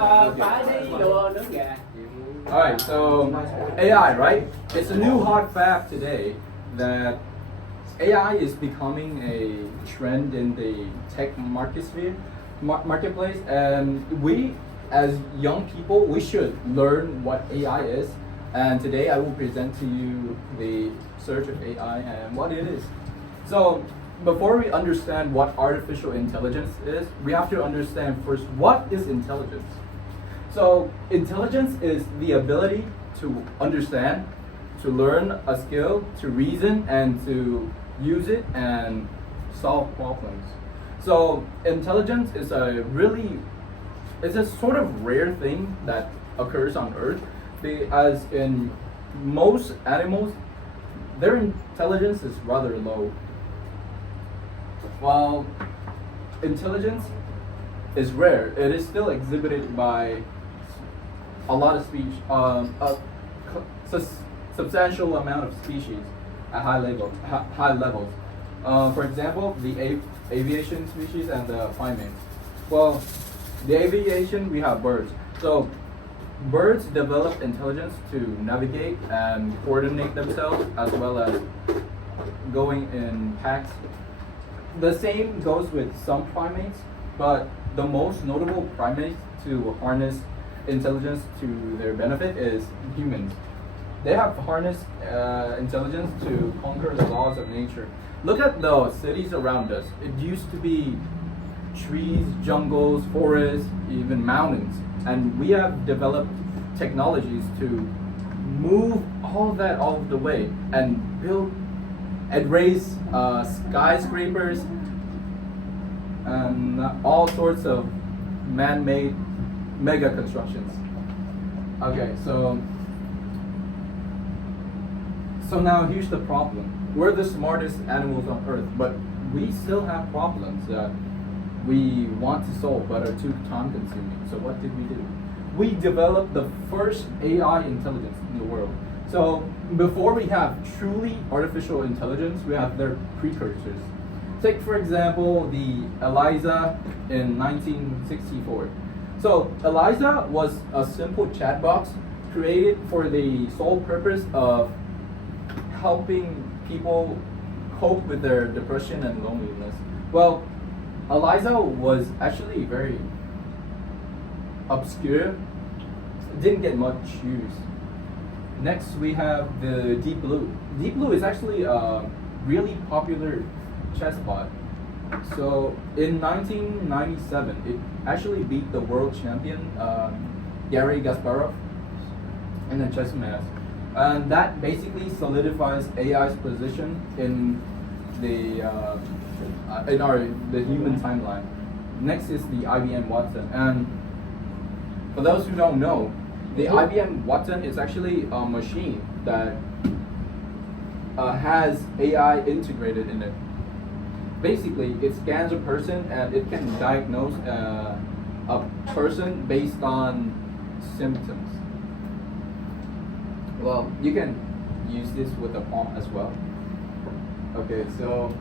Alright, so AI, right? It's a new hot fact today that AI is becoming a trend in the tech marketplace, and we, as young people, we should learn what AI is. And today I will present to you the search of AI and what it is. So before we understand what artificial intelligence is, we have to understand first what is intelligence. So intelligence is the ability to understand, to learn a skill, to reason, and to use it and solve problems. So intelligence is it's a sort of rare thing that occurs on Earth, as in most animals, their intelligence is rather low. While intelligence is rare, it is still exhibited by a lot of substantial amount of species at high levels. For example, the aviation species and the primates. Well, the aviation, we have birds. So birds develop intelligence to navigate and coordinate themselves, as well as going in packs. The same goes with some primates, but the most notable primates to harness intelligence to their benefit is humans. They have harnessed intelligence to conquer the laws of nature. Look at the cities around us. It used to be trees, jungles, forests, even mountains. And we have developed technologies to move all that all the way and build and raise skyscrapers and all sorts of man-made mega constructions. Okay, so now here's the problem. We're the smartest animals on Earth, but we still have problems that we want to solve but are too time consuming. So what did we do? We developed the first AI intelligence in the world. So before we have truly artificial intelligence, we have their precursors. Take for example the ELIZA in 1964. So ELIZA was a simple chat box created for the sole purpose of helping people cope with their depression and loneliness. Well, ELIZA was actually very obscure, didn't get much use. Next, we have the Deep Blue. Deep Blue is actually a really popular chessbot. So in 1997, it actually beat the world champion Garry Kasparov in the chess match, and that basically solidifies AI's position in the human timeline. Next is the IBM Watson, and for those who don't know, the IBM Watson is actually a machine that has AI integrated in it. Basically, it scans a person and it can diagnose a person based on symptoms. Well, you can use this with a palm as well. Okay, so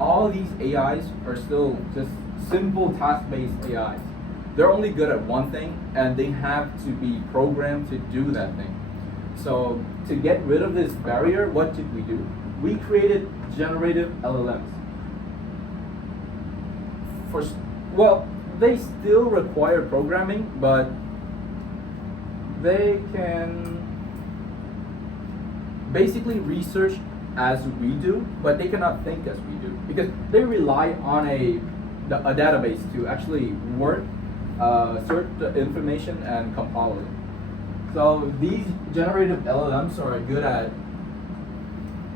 all these AIs are still just simple task-based AIs. They're only good at one thing, and they have to be programmed to do that thing. So to get rid of this barrier, what did we do? We created generative LLMs. Well, they still require programming, but they can basically research as we do, but they cannot think as we do, because they rely on a database to actually work, sort the information and compile it. So these generative LLMs are good at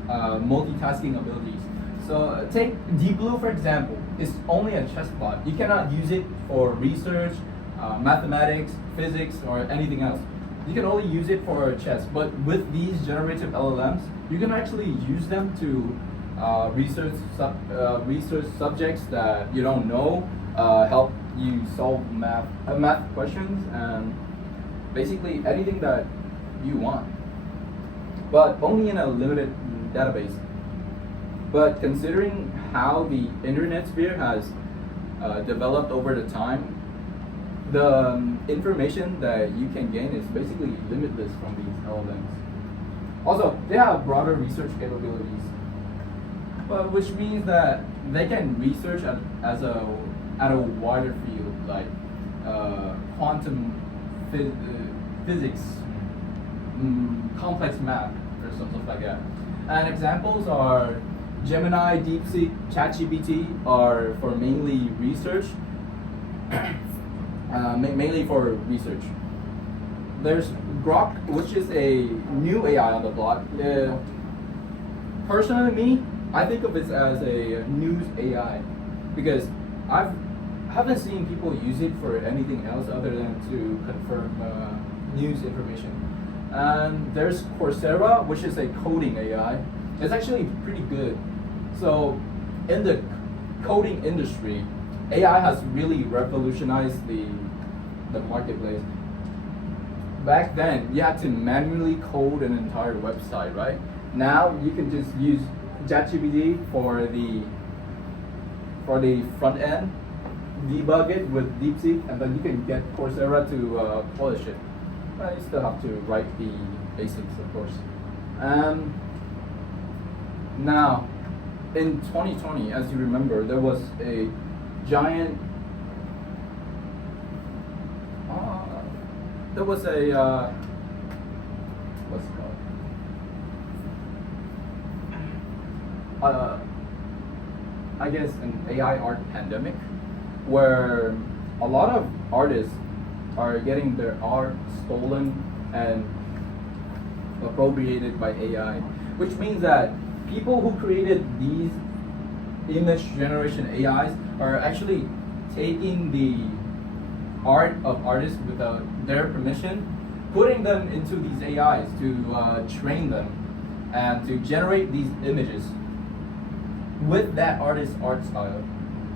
multitasking abilities. So take Deep Blue for example. It's only a chessbot. You cannot use it for research, mathematics, physics, or anything else. You can only use it for chess. But with these generative LLMs, you can actually use them to research subjects that you don't know, help you solve math questions, and basically anything that you want, but only in a limited database. But considering how the internet sphere has developed over the time, the information that you can gain is basically limitless from these LLMs. Also, they have broader research capabilities, which means that they can research at a wider field, like quantum physics, complex math, or something like that. And examples are Gemini, DeepSeek, ChatGPT are for mainly research, mainly for research. There's Grok, which is a new AI on the block. Personally, me, I think of it as a news AI because I haven't seen people use it for anything else other than to confirm news information. And there's Coursera, which is a coding AI. It's actually pretty good. So in the coding industry, AI has really revolutionized the marketplace. Back then, you had to manually code an entire website, right? Now you can just use ChatGPT for the front end, debug it with DeepSeek, and then you can get Coursera to polish it. But you still have to write the basics, of course. Now, in 2020, as you remember, there was a giant. There was a what's it called? I guess an AI art pandemic, where a lot of artists are getting their art stolen and appropriated by AI, which means that people who created these image generation AIs are actually taking the art of artists without their permission, putting them into these AIs to train them and to generate these images with that artist's art style.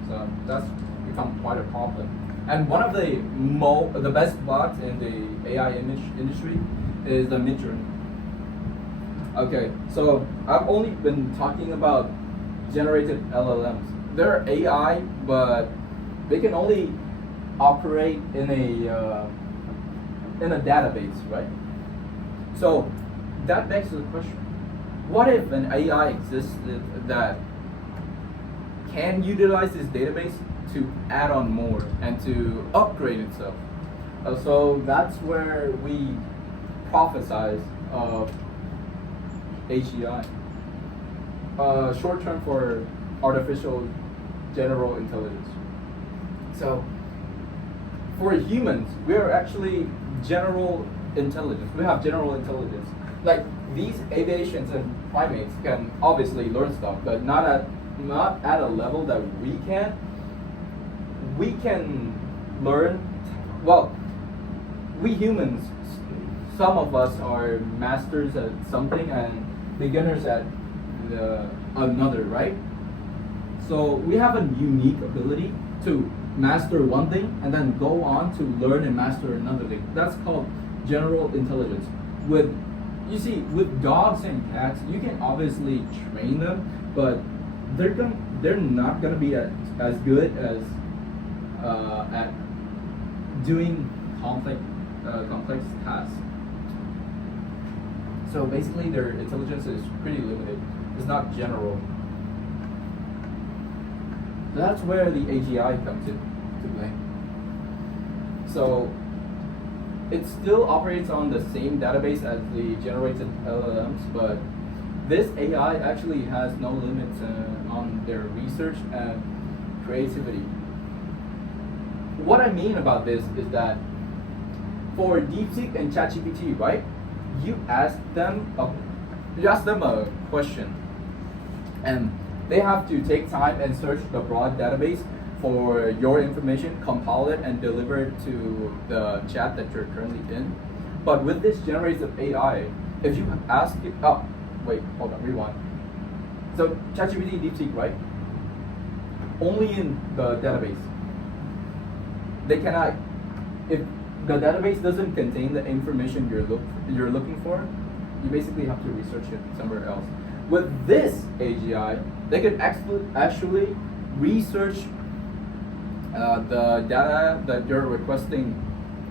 So that's become quite a problem. And one of the best bots in the AI image industry is the Midjourney. Okay, so I've only been talking about generative LLMs. They're AI, but they can only operate in a database, right? So that begs the question: what if an AI existed that can utilize this database to add on more and to upgrade itself? So that's where we prophesize of AGI, short term for artificial general intelligence. So for humans, we are actually general intelligence. We have general intelligence. Like these aviations and primates can obviously learn stuff, but not at a level that we can. We can learn. Well, we humans, some of us are masters at something and beginners at another, right? So we have a unique ability to master one thing and then go on to learn and master another thing. That's called general intelligence. With dogs and cats, you can obviously train them, but they're not gonna be as good as at doing complex tasks. So basically, their intelligence is pretty limited. It's not general. That's where the AGI comes in to play. So it still operates on the same database as the generated LLMs, but this AI actually has no limits on their research and creativity. What I mean about this is that for DeepSeek and ChatGPT, right? You ask them a question, and they have to take time and search the broad database for your information, compile it, and deliver it to the chat that you're currently in. But with this generative AI, if you ask it, rewind. So ChatGPT, DeepSeek, right? Only in the database. They cannot, if the database doesn't contain the information you're looking for, you basically have to research it somewhere else. With this AGI, they could actually research the data that you're requesting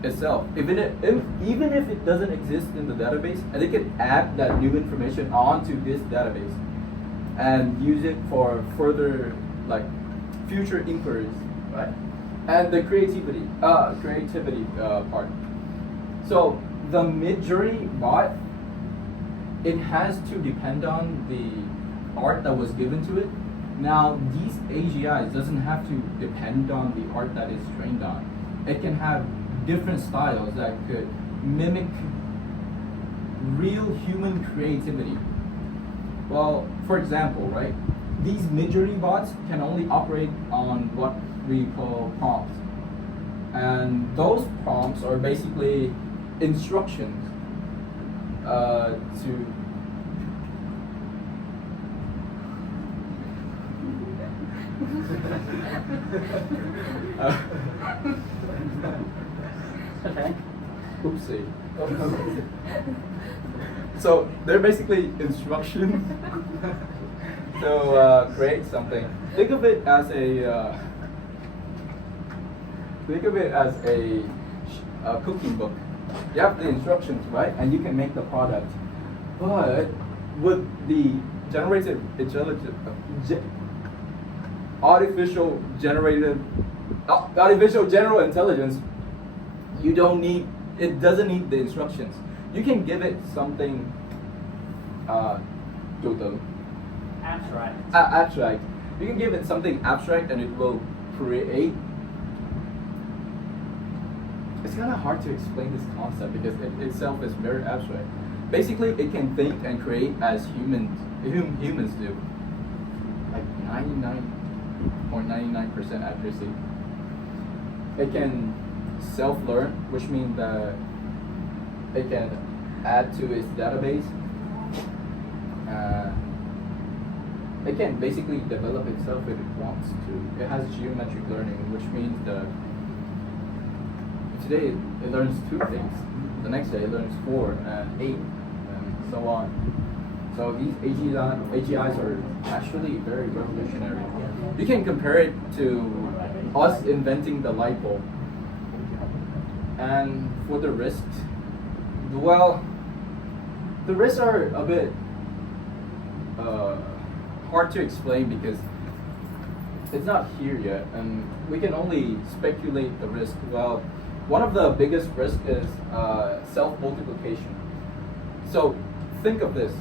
itself, even if it doesn't exist in the database, and it can add that new information onto this database and use it for further like future inquiries, right? And the creativity part. So the Midjourney bot, it has to depend on the art that was given to it. Now these AGIs doesn't have to depend on the art that it's trained on. It can have different styles that could mimic real human creativity. Well, for example, right, these Midjourney bots can only operate on what we call prompts. And those prompts are basically instructions to Okay. oopsie. So they're basically instructions to create something. Think of it as a cooking book. You have the instructions, right, and you can make the product. But with the generative intelligence, artificial general intelligence, you don't need. It doesn't need the instructions. You can give it something Abstract. abstract. You can give it something abstract and it will create. It's kind of hard to explain this concept because it itself is very abstract. Basically, it can think and create as humans do, like 99.99% accuracy. It can self-learn, which means that it can add to its database. It can basically develop itself if it wants to. It has geometric learning, which means that today it learns 2 things. The next day it learns 4 and 8 and so on. So these AGIs are actually very revolutionary. You can compare it to us inventing the light bulb. And for the risks, well, the risks are a bit hard to explain because it's not here yet, and we can only speculate the risk. Well, one of the biggest risks is self-multiplication. So think of this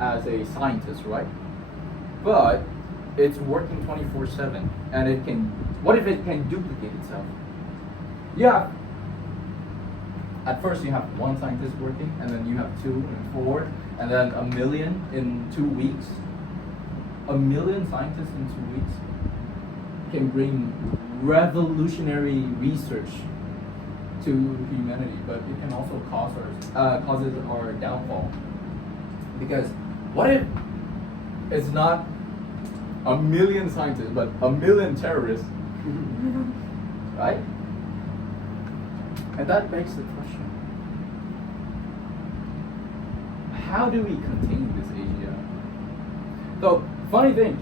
as a scientist, right? But it's working 24/7, and it can. What if it can duplicate itself? Yeah. At first, you have 1 scientist working, and then you have 2 and 4, and then 1 million in 2 weeks. 1 million scientists in 2 weeks can bring revolutionary research to humanity, but it can also causes our downfall. Because what if it's not 1 million scientists, but 1 million terrorists, right? And that begs the question: how do we contain this AGI? So, funny thing,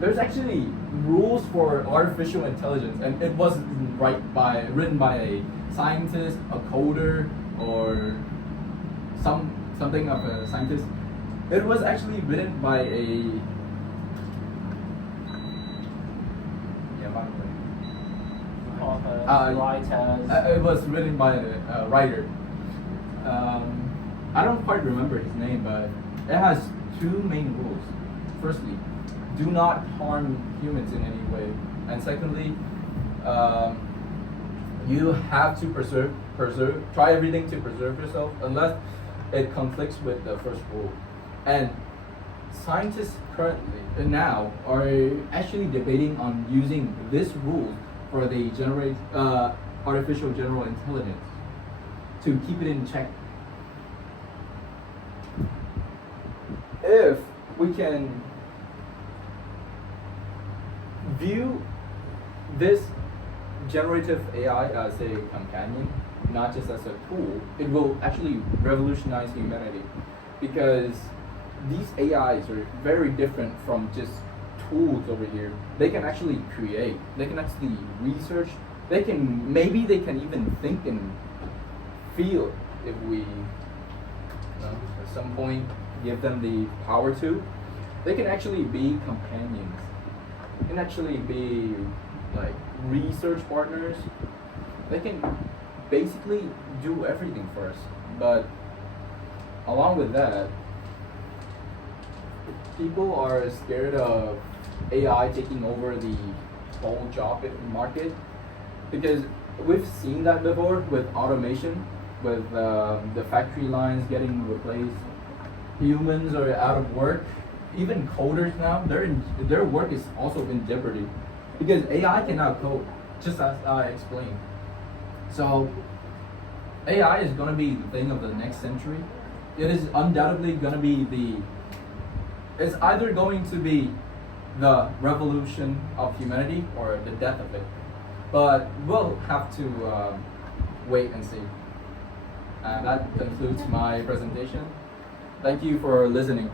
there's actually rules for artificial intelligence, and it wasn't written by a scientist, a coder, or something of a scientist. It was actually written by a it was written by a writer. I don't quite remember his name, but it has 2 main rules. Firstly, do not harm humans in any way, and secondly, you have to try everything to preserve yourself unless it conflicts with the first rule. And scientists currently now are actually debating on using this rule for the artificial general intelligence to keep it in check. If we can view this generative AI as a companion, not just as a tool, it will actually revolutionize humanity, because these AIs are very different from just tools over here. They can actually create. They can actually research. They can even think and feel if we at some point give them the power to. They can actually be companions. They can actually be like research partners. They can basically do everything for us. But along with that, people are scared of AI taking over the whole job market because we've seen that before with automation, with the factory lines getting replaced. Humans are out of work. Even coders now, their work is also in jeopardy because AI can now code, just as I explained. So AI is going to be the thing of the next century. It is undoubtedly going to be it's either going to be the revolution of humanity or the death of it. But we'll have to wait and see. And that concludes my presentation. Thank you for listening.